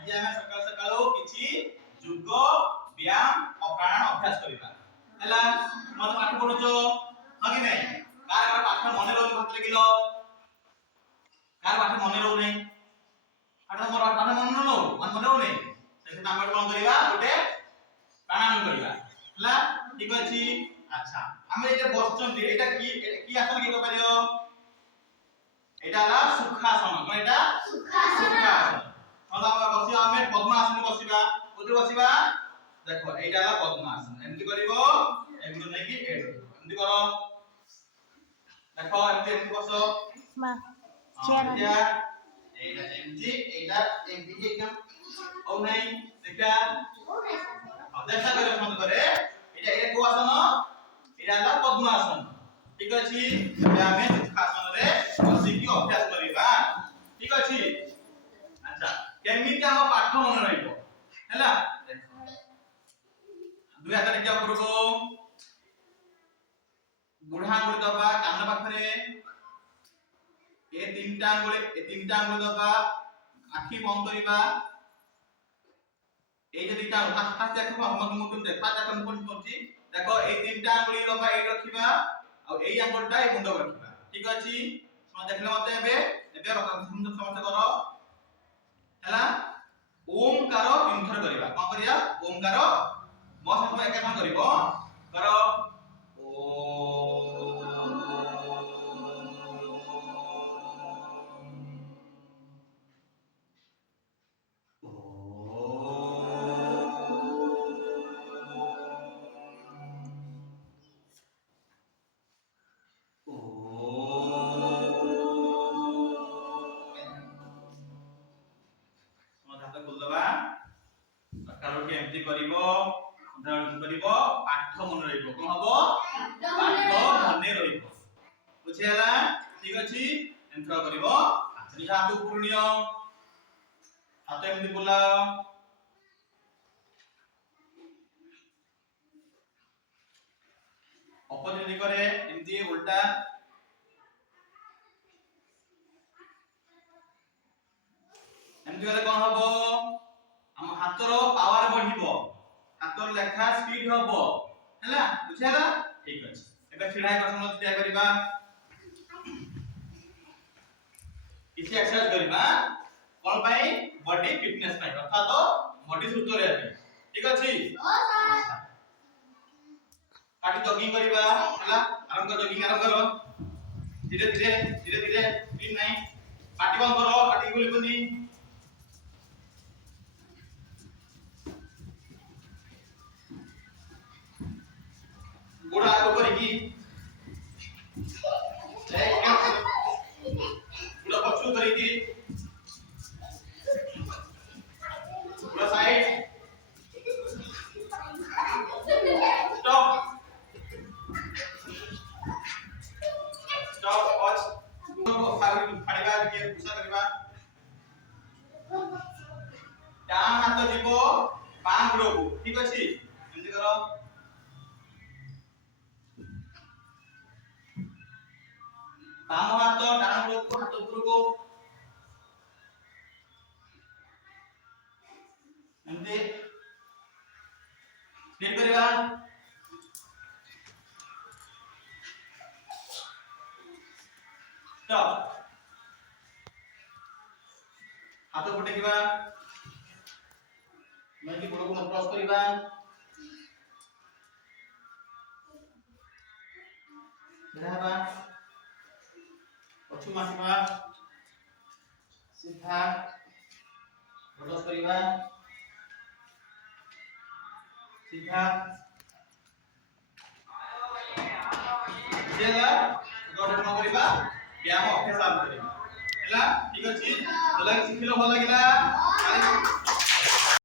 ଆଜି ଆମେ ସକାଳ ସକାଳ କିଛି ଯୋଗ ବ୍ୟାୟାମ ଆଉ ପ୍ରାଣାୟାମ ଅଭ୍ୟାସ କରିବା ହେଲା। ମତେ ପାଠ ପଢୁଛ ହଁ କି ନାହିଁ? କାର ପାଠ ମନେ ରହୁନି ହାତ ଲେଖିଲ। କାର ପାଠ ମନେ ରହୁନି? ପାଠ ମୋର ପାଠ ମନେ ରହୁନି ସେଠି ଆମେ କଣ କରିବା? ଗୋଟେ ପ୍ରାଣାୟାମ କରିବା ହେଲା। ଠିକ ଅଛି। ଆଚ୍ଛା ଆମେ ଏଇଟା ବସୁଛନ୍ତି ଏଇଟା କି ଆସନ କିଏ କହିପାରିବ? ଏଇଟା ହେଲା ସୁଖାସନ। କଣ ଏଇଟା? ସୁଖାସନ। हम बसिबा ଆମେ ପଦ୍ମାସନ ବସିବା। କୋଉଠି ବସିବା? ଦେଖ ଏଇଟା ହେଲା ପଦ୍ମାସନ। ଏମିତି କରିବ ଏମିତି ନେଇକି ଏମିତି କର। ଦେଖ ଏମିତି ବସ ମା ଚେୟାର ଏଇଟା ଏମିତି ଏଇଟା ଆଉ ନାହିଁ ଦେଖା ଆଉ ଦେଖା করে মত করে এটা কোন আসন? এটা ହେଲା ପଦ୍ମାସନ। ঠিক ଅଛି। ଏବେ ଆମେ ସୁଖାସନରେ ବସିକି ଅଭ୍ୟାସ କରିବା। ঠিক ଅଛି। আচ্ছা কেমিতি ଆମ ପାଠ ମନେ ରହିବ ହେଲା। দুই হাত টেকিଆ ଉପରକୁ ବୁଢା ଆଙ୍ଗୁଳି ଦବା କାନ ପାଖରେ। ଏ ତିନିଟା ଆଙ୍ଗୁଳି ଦବା ଆଖି ବନ୍ଦ କରିବା। এই যে দুইটা ফার্স্ট দেখো আমাদের মধ্যে দেখা যাক কোন করছি। দেখো এই তিনটা আঙ্গুলি দবা এই রাখিবা আর এই আঙ্গুলটা এই মুন্ড রাখিবা। ঠিক আছে। তোমরা দেখলে মতে হবে ଏବେ সুন্দর সমস্যা কর ହେଲା। ଓମକାର ତିନିଥର କରିବା। କଣ କରିବା? ଓମକାର ମୋ ସହିତ ଏକା ସାଙ୍ଗେ କରିବ। କର ଓ କରିବ ଉଦାହରଣ କରିବ ପାଠ ମନେ ରହିବ। କଣ ହବ? ପାଠ ମନେ ରହିବ। ବୁଝି ହେଲା? ଠିକ ଅଛି। ଏନ୍ଥର କରିବ। ଆଚ୍ଛା ହାତ ଉପରୁ ନିଅ। ହାତ ଏମିତି ବୁଲାଅ। ଅପୋଜିଟ ଦିଗରେ ଏମିତି ଉল্টা ଏମିତି କଲେ କଣ ହବ? ଆମ ହାତର ପାୱାର ବଢିବ। ହାତର ଲେଖା ସ୍ପିଡ ହବ ହେଲା। ବୁଝିଲା? ଠିକ ଅଛି। ଏବେ ଛିଡା ହେଇ କଥା ଠିଆ କରିବା। କିଛି ଏକ୍ସରସାଇଜ କରିବା। କଣ ପାଇଁ? ବଡି ଫିଟନେସ ପାଇଁ ଅର୍ଥାତ ବଡି ସୁସ୍ଥ ରହିବା ପାଇଁ। ଠିକ ଅଛି। ପାଟି ଜଗିଂ କରିବା ହେଲା। ଆରମ୍ଭ କର ଜଗିଂ ଆରମ୍ଭ କର। ଧୀରେ ଧୀରେ ସ୍ପିଡ ନାହିଁ। ପାଟି ବନ୍ଦ କର। ପାଟି ଖୋଲିବନି। गोड़ा आगे करिकी गोड़ा पछू करिकी गोड़ा साइड स्टॉप वॉच फाड़िबा के पुसा करबा। डान हाथ जीवो बाम गोड़ो। ठीक अछि। एंती करो। बाम हाथ डान गोड़ को हाथ ऊपर को एंती स्ट्रेट करबा। स्टॉप हाथ ऊपर टेकिबा। मैं गोड़ को क्रॉस करबा। सिधा पछू मासिबा। सीधा क्रॉस करबा। सीधा जेला गोड़ न करबा। व्यायाम अभ्यास आरंभ करबा ହେଲା। ठीक अछि। ଭଲ ଲାଗି ଶିଖିलो। ଭଲ ଲାଗିला।